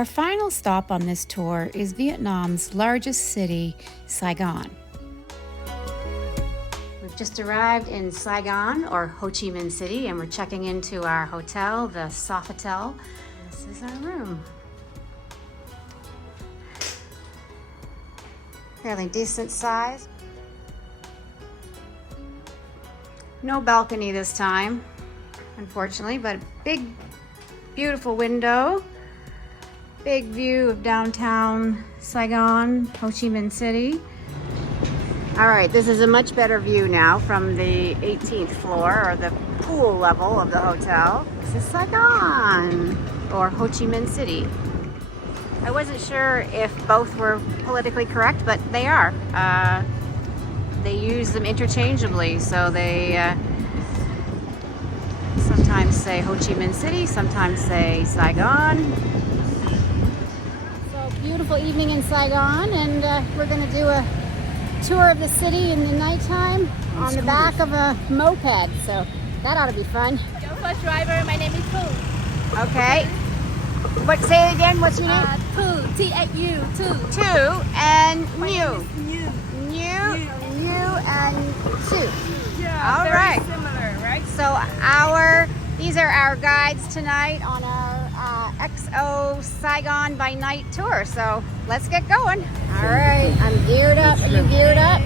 Our final stop on this tour is Vietnam's largest city, Saigon. We've just arrived in Saigon, or Ho Chi Minh City, and we're checking into our hotel, the Sofitel. This is our room. Fairly decent size. No balcony this time, unfortunately, but a big, beautiful window. Big view of downtown Saigon, Ho Chi Minh City. All right, this is a much better view now from the 18th floor, or the pool level of the hotel. This is Saigon, or Ho Chi Minh City. I wasn't sure if both were politically correct, but they are. They use them interchangeably, so they sometimes say Ho Chi Minh City, sometimes say Saigon. So beautiful evening in Saigon, and we're going to do a tour of the city in the nighttime on the back of a moped, so that ought to be fun. Your first driver, my name is Pooh. Okay. Say it again, what's your name? Pooh, T-A-U, Two. And My New. name is New and Sue. Yeah, All very right. similar, right? So these are our guides tonight on our XO Saigon by night tour. So let's get going. All right, I'm geared up. Are you geared up?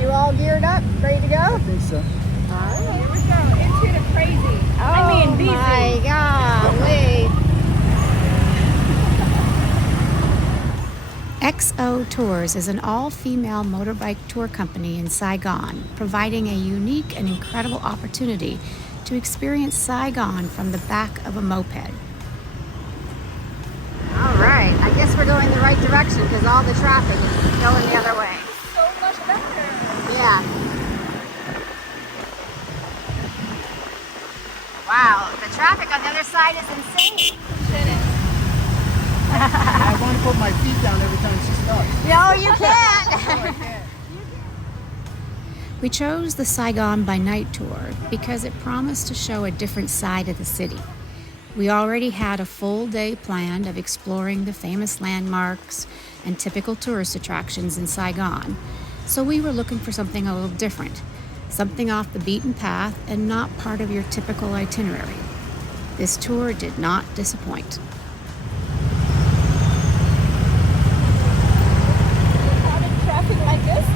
You all geared up? Ready to go? I think so. All right. Here we go, into the crazy. Oh busy. my golly. XO Tours is an all-female motorbike tour company in Saigon, providing a unique and incredible opportunity to experience Saigon from the back of a moped. All right, I guess we're going the right direction because all the traffic is going the other way. So much better. Yeah. Wow, the traffic on the other side is insane. I want to put my feet down every time she stops. No, you can't. No, I can't. We chose the Saigon by night tour because it promised to show a different side of the city. We already had a full day planned of exploring the famous landmarks and typical tourist attractions in Saigon, so we were looking for something a little different, something off the beaten path and not part of your typical itinerary. This tour did not disappoint. Traffic like this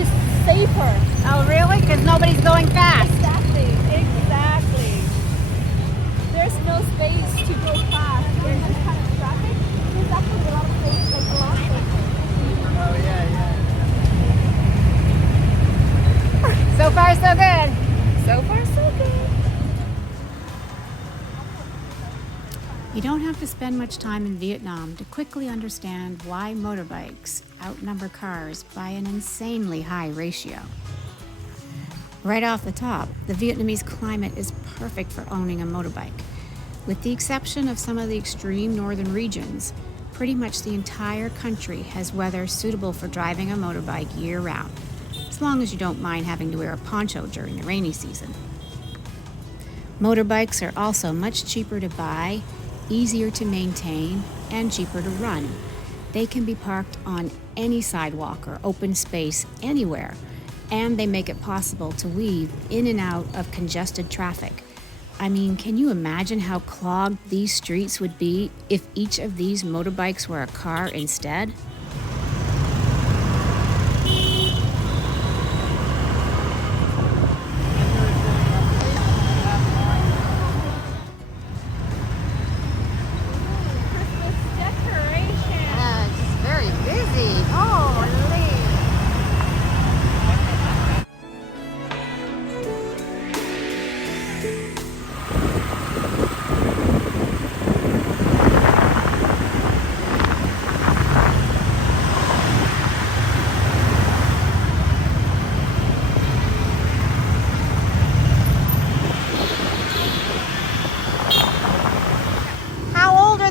is safer. Oh, really? Because nobody's going fast. Exactly. There's no space to go fast. In this kind of traffic, there's actually a lot of space, like a lot of space. Oh, yeah. So far, so good. So far, so good. You don't have to spend much time in Vietnam to quickly understand why motorbikes outnumber cars by an insanely high ratio. Right off the top, the Vietnamese climate is perfect for owning a motorbike. With the exception of some of the extreme northern regions, pretty much the entire country has weather suitable for driving a motorbike year-round, as long as you don't mind having to wear a poncho during the rainy season. Motorbikes are also much cheaper to buy, easier to maintain, and cheaper to run. They can be parked on any sidewalk or open space anywhere, and they make it possible to weave in and out of congested traffic. I mean, can you imagine how clogged these streets would be if each of these motorbikes were a car instead?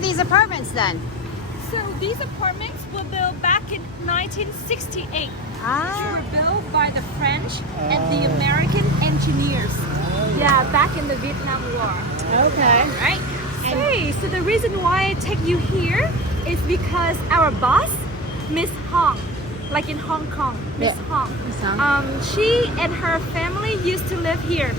These apartments then? So these apartments were built back in 1968. They Ah, were built by the French and the American engineers. Yeah, back in the Vietnam War. okay. Right? say, so the reason why I take you here is because our boss, Miss Hong, like in Hong Kong, Miss Hong. She and her family used to live here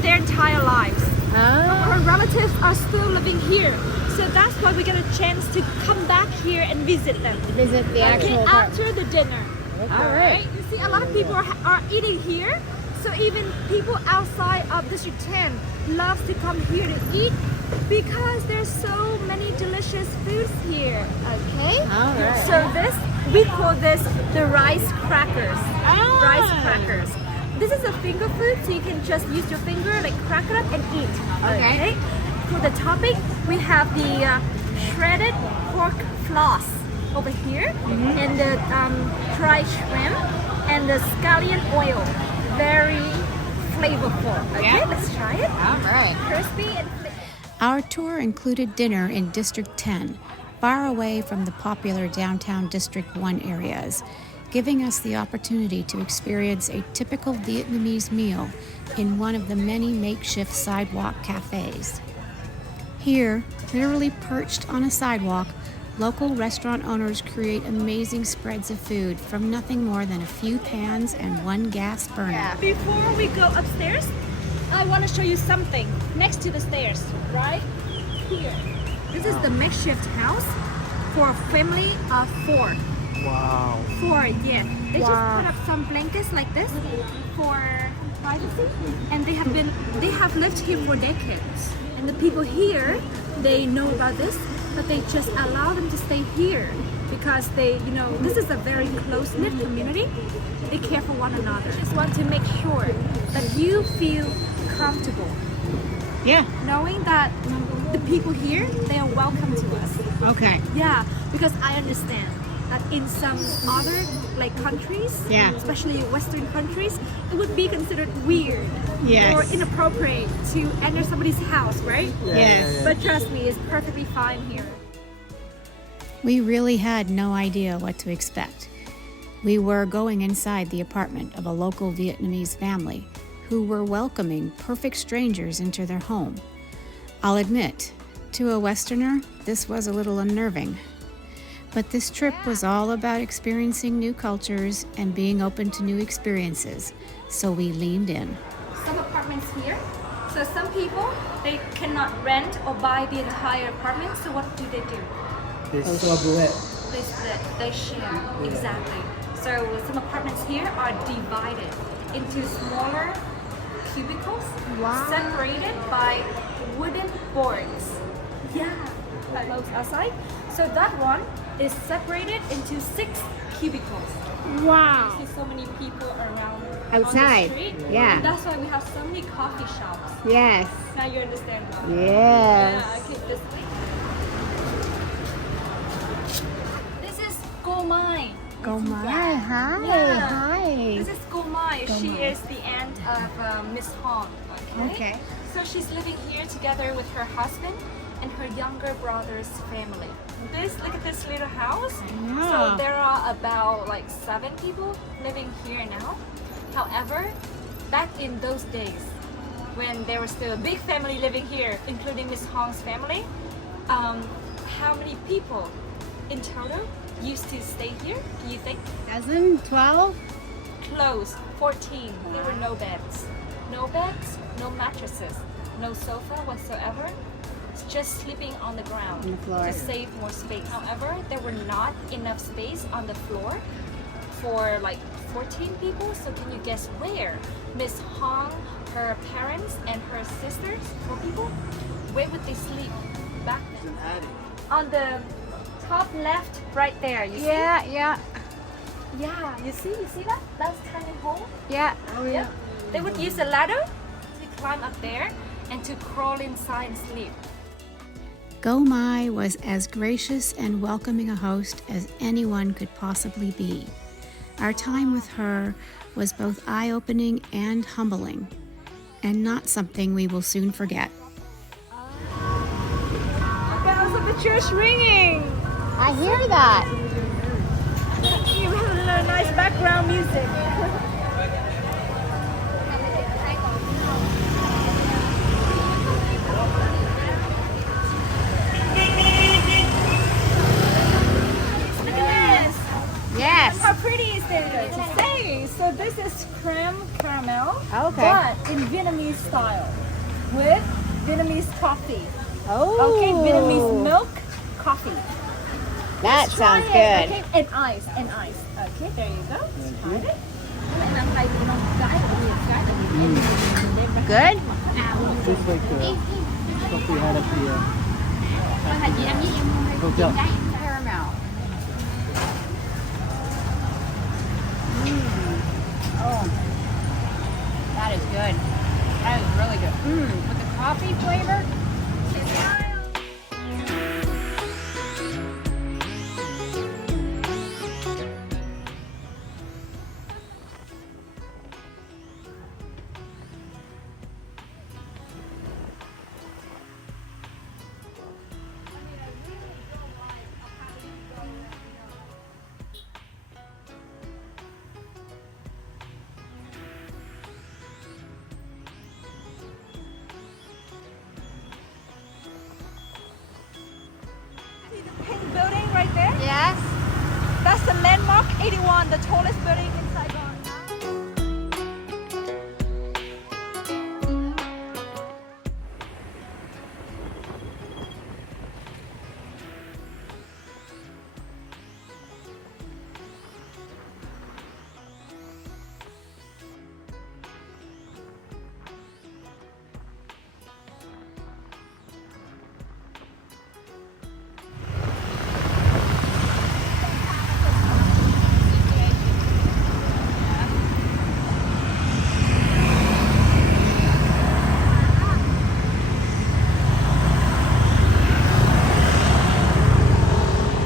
their entire lives. Her relatives are still living here. So that's why we get a chance to come back here and visit them. Visit the actual park. After the dinner. All right. You see, a lot of people are eating here. So even people outside of District 10 loves to come here to eat because there's so many delicious foods here. Okay. All right. So we call this the rice crackers. Rice crackers. This is a finger food, so you can just use your finger, like crack it up and eat. Okay. For the topping, we have the shredded pork floss over here, and the dried shrimp, and the scallion oil. Very flavorful. Okay, let's try it. All right. Crispy and Our tour included dinner in District 10, far away from the popular downtown District 1 areas, giving us the opportunity to experience a typical Vietnamese meal in one of the many makeshift sidewalk cafes. Here, literally perched on a sidewalk, local restaurant owners create amazing spreads of food from nothing more than a few pans and one gas burner. Before we go upstairs, I want to show you something next to the stairs, right here. This is the makeshift house for a family of 4. Wow. 4, yeah. They just put up some blankets like this for privacy, and they have lived here for decades. And the people here, they know about this, but they just allow them to stay here because this is a very close-knit community. They care for one another. Just want to make sure that you feel comfortable. Yeah. Knowing that the people here, they are welcome to us. Okay. Yeah, because I understand that in some other countries, especially Western countries, it would be considered weird or inappropriate to enter somebody's house, right? Yes. But trust me, it's perfectly fine here. We really had no idea what to expect. We were going inside the apartment of a local Vietnamese family who were welcoming perfect strangers into their home. I'll admit, to a Westerner, this was a little unnerving. But this trip was all about experiencing new cultures and being open to new experiences, so we leaned in. Some apartments here, so some people, they cannot rent or buy the entire apartment, so what do? They sublet. They split, they share, exactly. So some apartments here are divided into smaller cubicles, separated by wooden boards. Yeah, that looks outside. So that one is separated into 6 cubicles. Wow. You see so many people around Outside. on the street. Yeah. And that's why we have so many coffee shops. Yes. Now you understand. Yes. Yeah, okay, this way. This is Go Mai. Hi. Yeah. Hi. This is Go Mai. She is the aunt of Miss Hong. Okay. So she's living here together with her husband and her younger brother's family. Look at this little house. So there are about 7 people living here now. However, back in those days, when there was still a big family living here, including Miss Hong's family, how many people in total used to stay here, do you think? Dozen? 12? Close, 14. There were no beds. No beds, no mattresses, no sofa whatsoever. It's just sleeping on the ground On the floor. to save more space. However, there were not enough space on the floor for 14 people. So can you guess where Miss Hong, her parents, and her sisters, 4 people, where would they sleep back then? On the top left, right there. You see? Yeah. Yeah. You see that? That's tiny hole. Yeah. Yeah. They would use a ladder to climb up there and to crawl inside and sleep. Go Mai was as gracious and welcoming a host as anyone could possibly be. Our time with her was both eye-opening and humbling, and not something we will soon forget. Bells of the church ringing! I hear that. You have a nice background music. caramel, Okay. but in Vietnamese style with Vietnamese coffee. Oh. Okay, Vietnamese milk coffee. That Try sounds it, good. Okay, and ice, and ice. Okay, there you go. Try it. Good? Just like the stuff we had at the hotel. Caramel. Oh, that is good. That is really good. With the coffee flavor. See the pink building right there? Yes. That's the landmark 81, the tallest building in Saigon.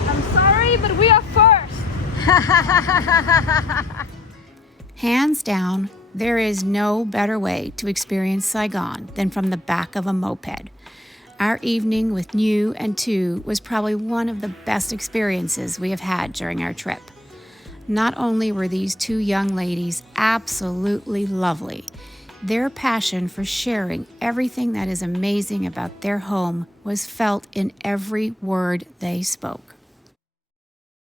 I'm sorry, but we are first. Hands down, there is no better way to experience Saigon than from the back of a moped. Our evening with New and Tu was probably one of the best experiences we have had during our trip. Not only were these two young ladies absolutely lovely, their passion for sharing everything that is amazing about their home was felt in every word they spoke.